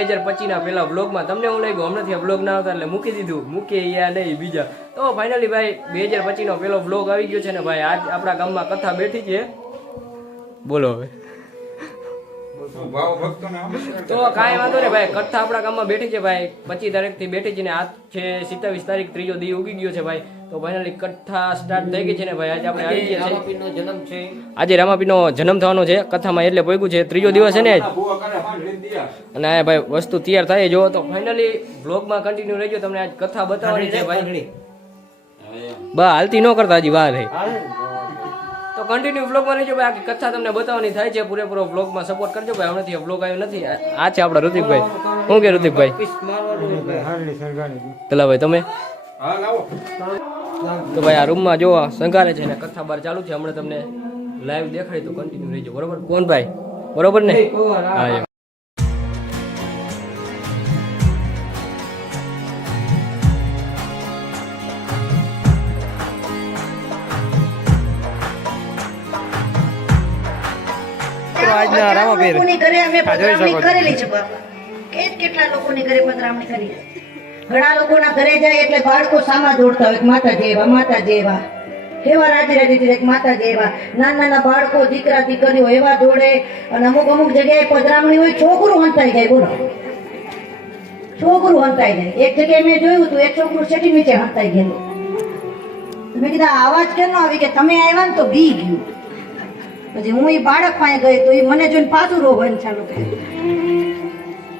બે હજાર પચીસના પહેલા વ્લોગમાં તમને હું લાગ્યું હમણાંથી આ વ્લોગ ના આવતા એટલે મૂકી દીધું. મૂકીએ યા નહીં બીજા. તો ફાઇનલી ભાઈ, બે હજાર પચીસનો પહેલો વ્લોગ આવી ગયો છે ને ભાઈ, આજ આપણા ગામમાં કથા બેઠી છે. બોલો હવે. તો કાંઈ વાંધો ને ભાઈ કથા આપણા ગામમાં બેઠી છે ભાઈ. પચીસ તારીખથી બેઠી છે ને આજ છે સિત્તાવીસ તારીખ ત્રીજો દી ઉગી ગયો છે ભાઈ. તો ફાઇનલી કથા સ્ટાર્ટ થઈ ગઈ છે ને ભાઈ. આજે આપણે આવી ગયા છે રામાપીરનો જન્મ છે. આજે રામાપીનો જન્મ થવાનો છે. કથામાં એટલે પોગ્યું છે. ત્રીજો દિવસ છે ને અને આ ભાઈ વસ્તુ તૈયાર થાય જો તો ફાઇનલી બ્લોગમાં કન્ટિન્યુ રહેજો. તમને આજ કથા બતાવવાની છે ભાઈ. બા હાલતી ન કરતા હજી વાર હે તો કન્ટિન્યુ વ્લોગમાં રહેજો ભાઈ. આખી કથા તમને બતાવવાની થાય છે. પૂરેપૂરો વ્લોગમાં સપોર્ટ કરજો ભાઈ. હમણાંથી વ્લોગ આવ્યો નથી. આ છે આપણા ઋતિકભાઈ. શું કે ઋતિકભાઈ? પેલા ભાઈ, તમે? તો ભાઈ આ રૂમમાં જો સંઘારે છે ને કથા બાર ચાલુ છે. હમણાં તમને લાઈવ દેખાડી તો કન્ટિન્યુ રહેજો. બરોબર? કોણ ભાઈ? બરોબર ને? હા તો લોકોની ઘરે અમે પધરામણી કરેલી છે. બાપા કેટ કેટલા લોકોની ઘરે પધરામણી કરી. ઘણા લોકોના ઘરે જાય એટલે બાળકો સામા દોડતા હોય માતાજી એવા માતાજી એવા રાજી રાજી એક માતાજી એવા નાના નાના બાળકો દીકરા દીકરીઓ એવા દોડે અને અમુક અમુક જગ્યાએ પધરામણી હોય છોકરું હંતાઈ જાય બોલો. છોકરું હંતાઈ જાય. એક જગ્યાએ મેં જોયું હતું એક છોકરું સેટી નીચે હંતાઈ ગયેલું. મેં કીધા આ અવાજ કેમ ન આવી કે તમે આવ્યા ને તો બી ગયું. પછી હું એ બાળક પાસે ગઈ તો એ મને જોઈને પાછું રોવાનું ચાલુ કર્યું.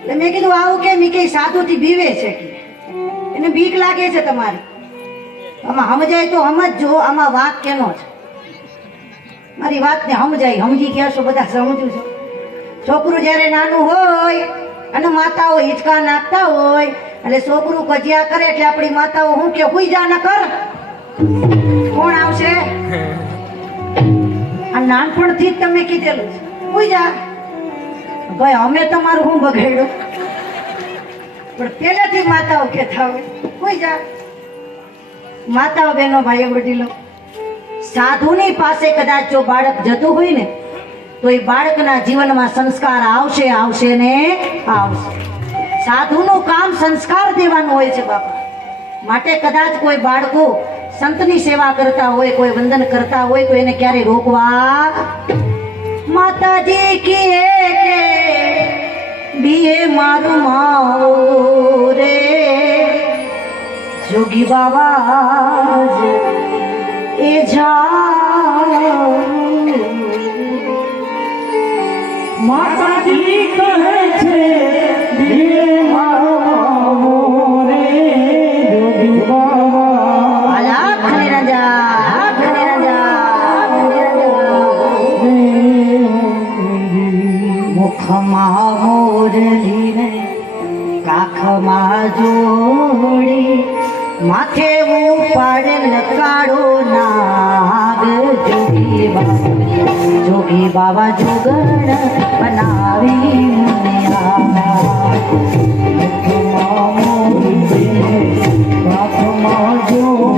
એટલે મેં કીધું, આવું કેમ? ઈ કે સાધુથી બીવે છે એને બીક લાગે છે તમારી. આમાં સમજાય તો સમજો આમાં વાત કેનો છે? મારી વાતને સમજાય. સમજી છો બધા, સમજું છો. છોકરું જ્યારે નાનું હોય અને માતાઓ હિંચકા નાખતા હોય, એટલે છોકરું કજિયા કરે એટલે આપણી માતાઓ હું કે, હુઈ જા ન કર. કોણ આવશે? આ નાનપણથી જ તમે કીધેલું છે. પૂજા ભાઈ, અમે તમારું હું બગાડ્યું? પણ પહેલેથી માતાઓ કહેતા હોય. પૂજા માતાઓ બહેનો, ભાઈઓ, વડીલો, સાધુની પાસે કદાચ જો બાળક જતું હોય ને, તો એ બાળકના જીવનમાં સંસ્કાર આવશે આવશે ને આવશે. સાધુનું કામ સંસ્કાર દેવાનું હોય છે બાપા. માટે કદાચ કોઈ બાળકો સંતની સેવા કરતા હોય, કોઈ વંદન કરતા હોય, તો એને ક્યારે રોકવા? માતાજી કે, બીએ મારું માઓ રે. જોગી બાબા એ જા કાખમાં જોડી, માથે ઉપાડેલ કાળો નાગ જોગી બાબા જોગી બાબા જોગણ બનાવી મોરલી જોડી, માથે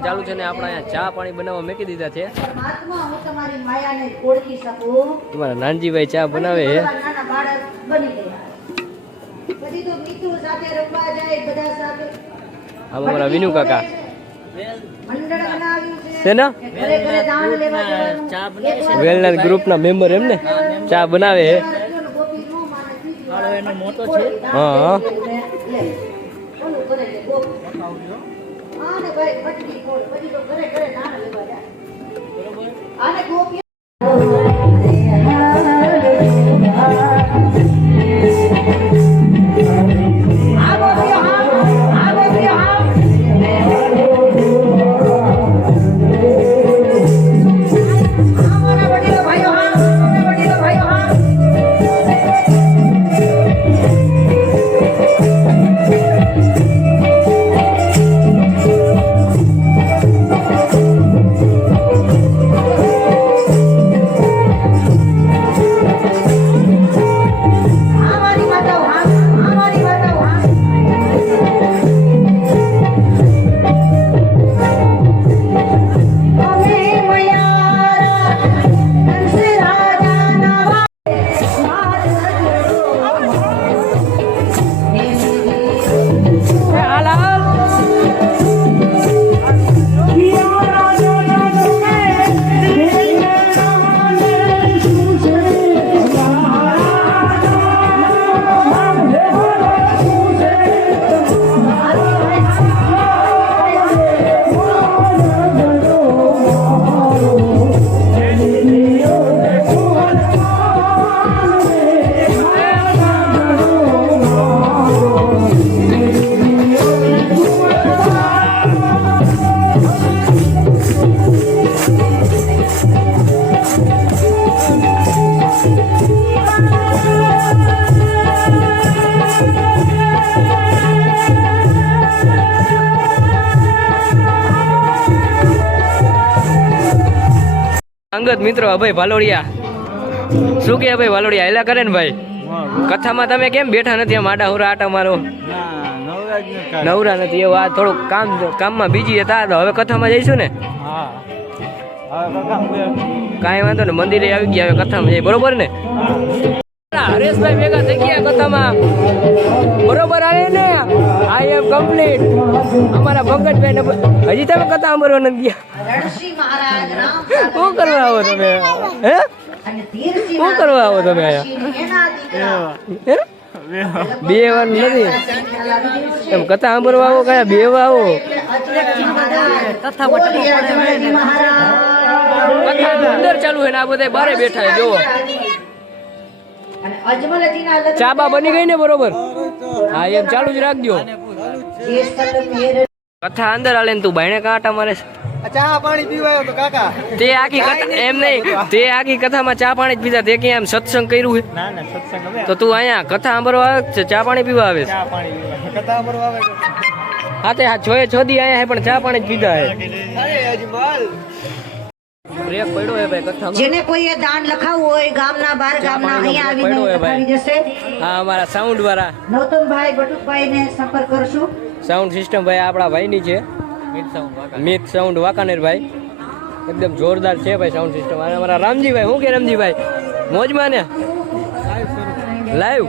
ભાઈ ચાલુ છે ને આપણે અહીંયા ચા પાણી બનાવવા મૂકી દીધા છે. તમારી માયાને ઓળખી શકું. તમારા નાનજીભાઈ ચા બનાવે છે. નાના બાળક બની ગયા. પછી તો મિત્રો સાથે રમવા જાય બધા સાથે. આમ અમારા વિનુ કાકા. મંડળ બનાવ્યું છે. છે ને? ઘરે ઘરે દાન લેવા જવાનું. એક વાર વેલનાથ ગ્રુપના મેમ્બર એમ ને? ચા બનાવે છે. હા. ભાઈ પટકી ખોલ પછી તો ઘરે ઘરે ના લેવા જાય આને ગોપી અંગત મિત્રો અભય ભાલોડિયા શું કે અભય ભાલોડિયા એલા કરે ને ભાઈ? કથામાં તમે કેમ બેઠા નથી? આમ આડા હુરા આટા મારો. નવરા નથી. એવું આ થોડુંક કામ કામમાં બીજી હતા તો હવે કથામાં જઈશું ને? કાંઈ વાંધો ને મંદિરે આવી ગયા હવે કથામાં જઈએ. બરોબર ને? હરેશભાઈ ભેગા થઈ ગયા કથામાં. બરોબર આવે ને? આઈ એમ કમ્પ્લીટ અમારા ભગતભાઈ ને હજી તમે કથા સાંભળવા નથી. ગયા શું કરવા આવો તમે? હે? શું કરવા આવો તમે અહીંયા? બે વાર નથી. એમ કથા સાંભળવા આવો કયા બે આવો? કથા અંદર ચાલુ હોય ને આ બધા બારે બેઠા છે જોવો અને અજમલજીના લગ્ન ચા બા બની ગઈ ને બરોબર? હા એમ ચાલુ જ રાખજો. કથા અંદર હાલે તું ભાઈને કાંટા મારે ચા પાણી પીવાયો તો કાકા તે આખી કથા એમ નહીં તે આખી કથામાં ચા પાણી જ પીધા તે ક્યાં એમ સત્સંગ કર્યું છે? ના ના સત્સંગ હવે તો તું અહીંયા કથા સાંભળવા આવે છે ચા પાણી પીવા આવે ચા પાણી કથા પર આવે હા તે આ છ છ દી અહીંયા છે પણ ચા પાણી જ પીધા અરે અજમલ. બ્રેક પડ્યો હે ભાઈ કથા જેને કોઈએ દાન લખાવું હોય ગામના બહાર ગામના અહીંયા આવીને હે. લખાવી જશે હા અમારા સાઉન્ડ વાળા. નૌતમભાઈ બટુકભાઈને સંપર્ક કરશું. સાઉન્ડ સિસ્ટમ ભાઈ આપણા ભાઈની છે. મિત સાઉન્ડ વાકાનેર ભાઈ. એકદમ જોરદાર છે ભાઈ સાઉન્ડ સિસ્ટમ અને અમારા રામજીભાઈ શું કે રામજીભાઈ? મોજમાં ને? લાઈવ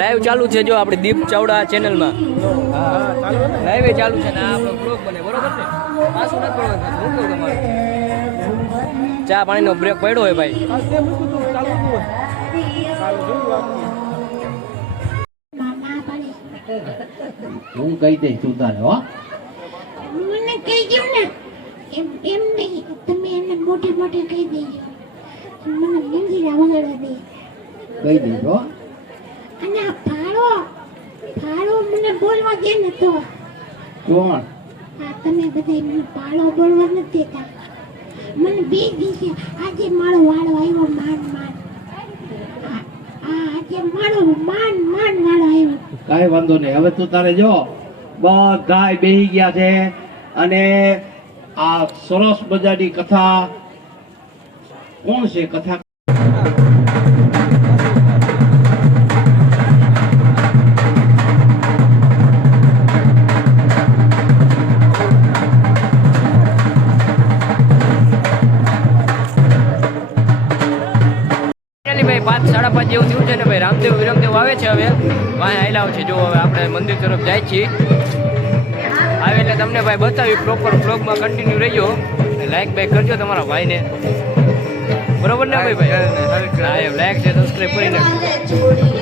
લાઈવ ચાલુ છે જો આપણી દીપ ચાવડા ચેનલમાં લાઈવ ચાલુ છે ને? આ આપણો બ્લોગ બને બરોબર છે? પાછું નથી પડવાનું કહું તમારું? ચા પાણીનો બ્રેક પડ્યો હોય ભાઈ. હું કહી દઈશ તું તારે હો. મને કહી ગયો ને. એમ એમ નહીં તમે એને મોટે મોટે કહી દેજો મને મંદિરા વગાડવા દે. કહી દઈશ હો. અને આ ફાળો ફાળો મને બોલવા દે ને તો. કોણ? આ તમે બધા મને ફાળો બોલવા નથી દેતા. મને બે દિવસે આજે મારો વાળો આવ્યો, માન માન. આજે મારો માન માન વાળો આવ્યો. કાંઈ વાંધો નહીં. હવે તું તારે જો, બધાય બેહી ગયા છે અને આ સરસ મજાની કથા, કોણ છે કથા પાંચ સાડા પાંચ જેવું થયું છે ને ભાઈ રામદેવ વિરમદેવ આવે છે હવે. વાંહે આયલા છે જો હવે આપણે મંદિર તરફ જાય છીએ. આવે એટલે તમને ભાઈ બતાવી પ્રોપર બ્લોગમાં કન્ટિન્યુ રહેજો લાઈક બાઈક કરજો તમારા ભાઈને. બરોબર ને ભાઈ? ભાઈ લાઈક છે સબસ્ક્રાઈબ કરી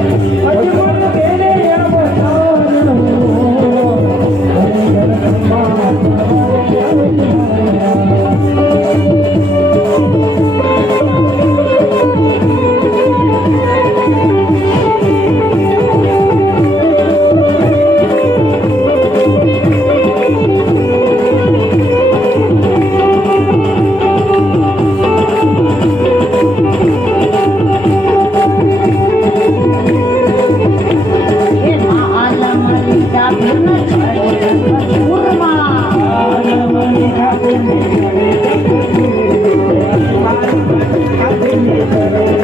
Thank you.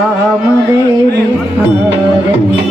Ram Dev Hare